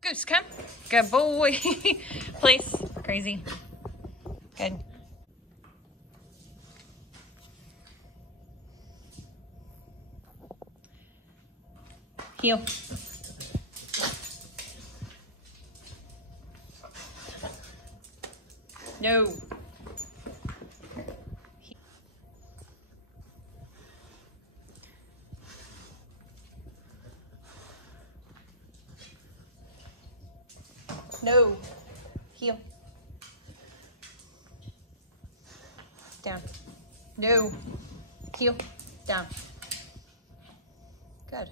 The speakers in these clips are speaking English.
Goose, come. Good boy. Place. Crazy. Good. Heel. No. No. Heel. Down. No. Heel. Down. Good.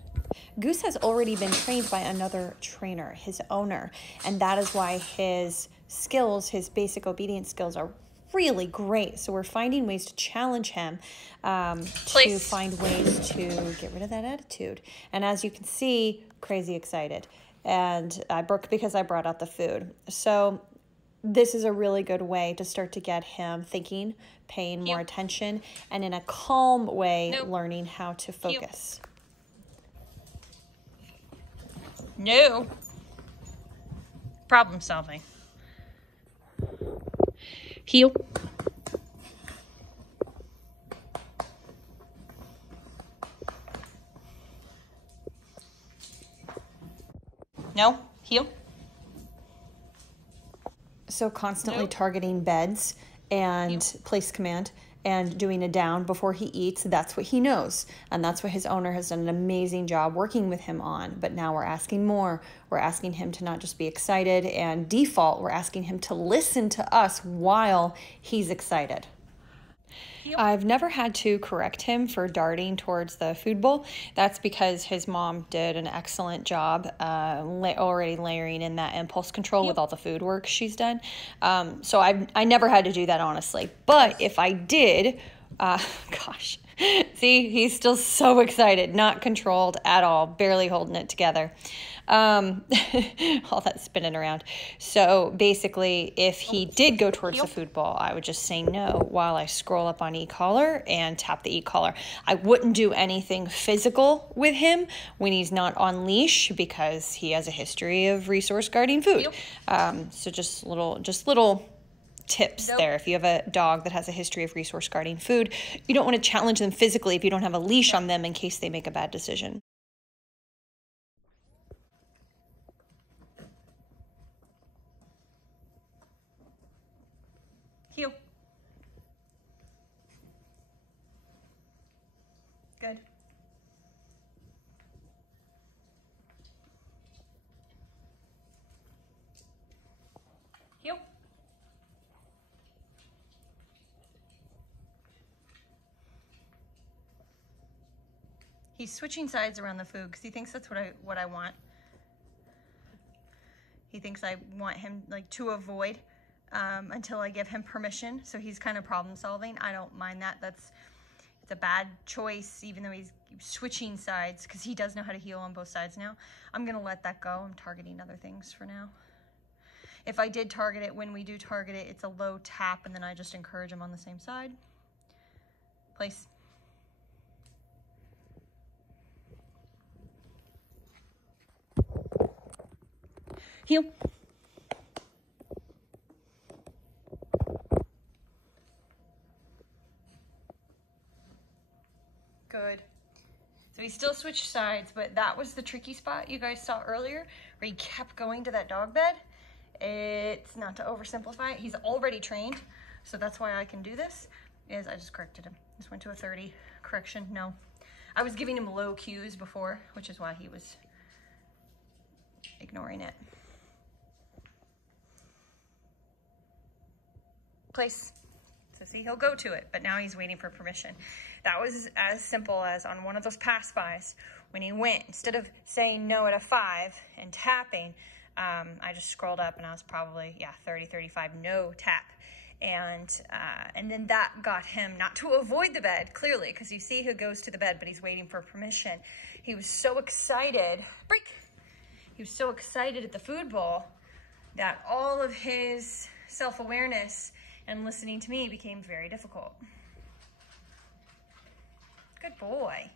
Goose has already been trained by another trainer, his owner, and that is why his skills, his basic obedience skills, are really great. So we're finding ways to challenge him to find ways to get rid of that attitude. And as you can see, crazy excited. And I broke because I brought out the food. So this is a really good way to start to get him thinking, paying more attention, and in a calm way, learning how to focus. No. Problem solving. Heel. No. Heel. So constantly targeting beds and place command and doing a down before he eats, that's what he knows. And that's what his owner has done an amazing job working with him on. But now we're asking more. We're asking him to not just be excited and default. We're asking him to listen to us while he's excited. I've never had to correct him for darting towards the food bowl. That's because his mom did an excellent job already layering in that impulse control with all the food work she's done. So I never had to do that, honestly. But if I did, gosh, see, he's still so excited, not controlled at all, barely holding it together. All that spinning around. So basically, if he did go towards the food bowl, I would just say no while I scroll up on Ecollar and tap the Ecollar. I wouldn't do anything physical with him when he's not on leash because he has a history of resource guarding food. So just little tips there. If you have a dog that has a history of resource guarding food, you don't want to challenge them physically if you don't have a leash on them in case they make a bad decision. Heel. Good. Heel. He's switching sides around the food because he thinks that's what I want. He thinks I want him like to avoid until I give him permission. So he's kind of problem solving. I don't mind that. It's a bad choice, even though he's switching sides because he does know how to heel on both sides now. I'm gonna let that go. I'm targeting other things for now. If I did target it, when we do target it, it's a low tap and then I just encourage him on the same side. Place. Heel. Good. So he still switched sides, but that was the tricky spot you guys saw earlier where he kept going to that dog bed. It's not to oversimplify it. He's already trained, so that's why I can do this, is I just corrected him. Just went to a 30 correction. No. I was giving him low cues before, which is why he was ignoring it. Place. So see, he'll go to it, but now he's waiting for permission. That was as simple as on one of those pass-bys. When he went, instead of saying no at a 5 and tapping, I just scrolled up and I was probably, 30, 35, no tap. And then that got him not to avoid the bed, clearly, because you see he goes to the bed, but he's waiting for permission. He was so excited, he was so excited at the food bowl that all of his self-awareness and listening to me became very difficult. Good boy.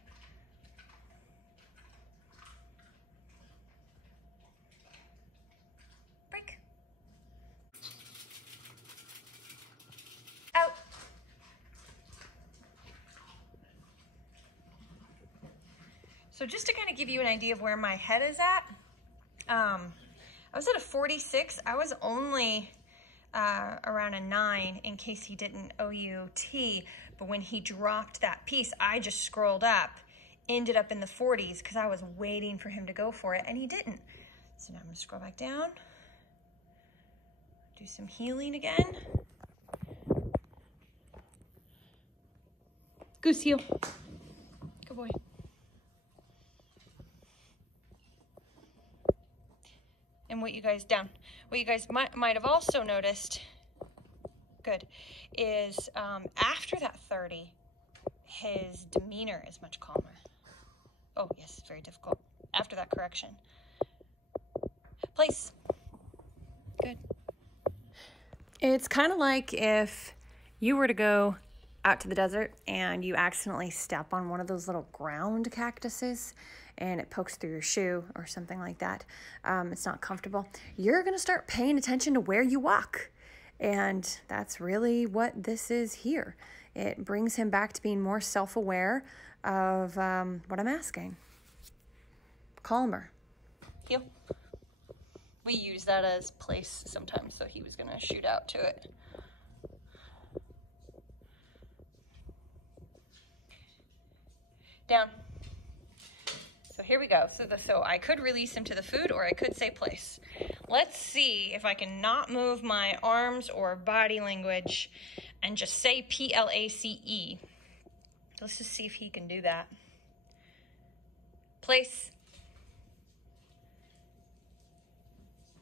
So just to kind of give you an idea of where my head is at, I was at a 46. I was only around a 9 in case he didn't OUT, but when he dropped that piece, I just scrolled up, ended up in the 40s because I was waiting for him to go for it, and he didn't. So now I'm gonna scroll back down, do some healing again. Goose heel. Good boy. And what you guys might have also noticed, good, is after that 30, his demeanor is much calmer. Oh yes, very difficult. After that correction. Place. Good. It's kind of like if you were to go out to the desert and you accidentally step on one of those little ground cactuses and it pokes through your shoe or something like that. It's not comfortable. You're going to start paying attention to where you walk. And that's really what this is here. It brings him back to being more self-aware of what I'm asking. Calmer. Heel. We use that as place sometimes, so he was going to shoot out to it. Down. So here we go. So I could release him to the food, or I could say place. Let's see if I can not move my arms or body language and just say P-L-A-C-E. Let's just see if he can do that. Place.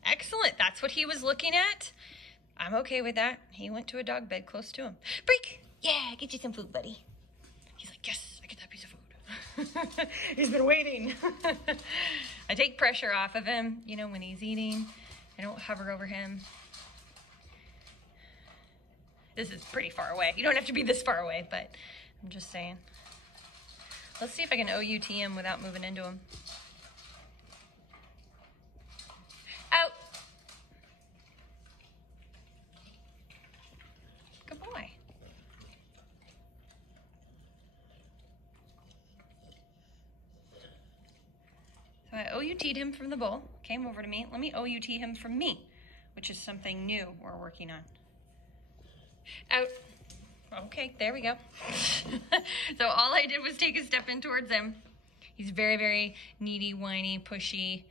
Excellent. That's what he was looking at. I'm okay with that. He went to a dog bed close to him. Break. Yeah, get you some food, buddy. He's like, yes, I get that piece of food. He's been waiting. I take pressure off of him, you know, when he's eating. I don't hover over him. This is pretty far away. You don't have to be this far away, but I'm just saying. Let's see if I can OUT him without moving into him. Out. Good boy. So I OUT'd him from the bowl, came over to me. Let me OUT him from me, which is something new we're working on. Out. Okay, there we go. So all I did was take a step in towards him. He's very, very needy, whiny, pushy,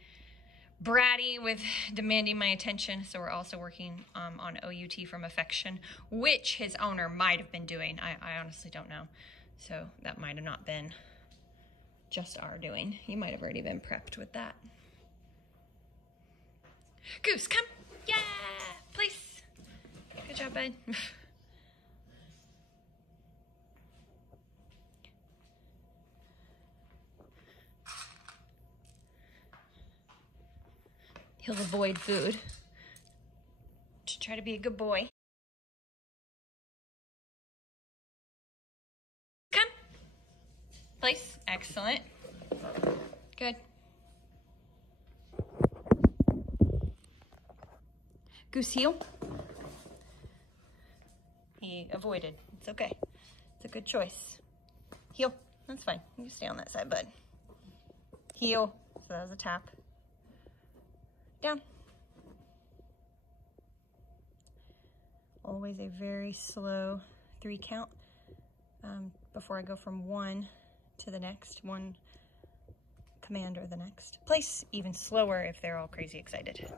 bratty with demanding my attention. So we're also working on OUT from affection, which his owner might have been doing. I honestly don't know. So that might have not been just our doing. You might have already been prepped with that. Goose, come. Yeah, please. Good job, bud. He'll avoid food to try to be a good boy. Come. Place. Excellent. Good. Goose heel. He avoided. It's okay. It's a good choice. Heel. That's fine. You can stay on that side, bud. Heel. So that was a tap. Down. Always a very slow 3 count before I go from one to the next, one command or the next. Place, even slower if they're all crazy excited.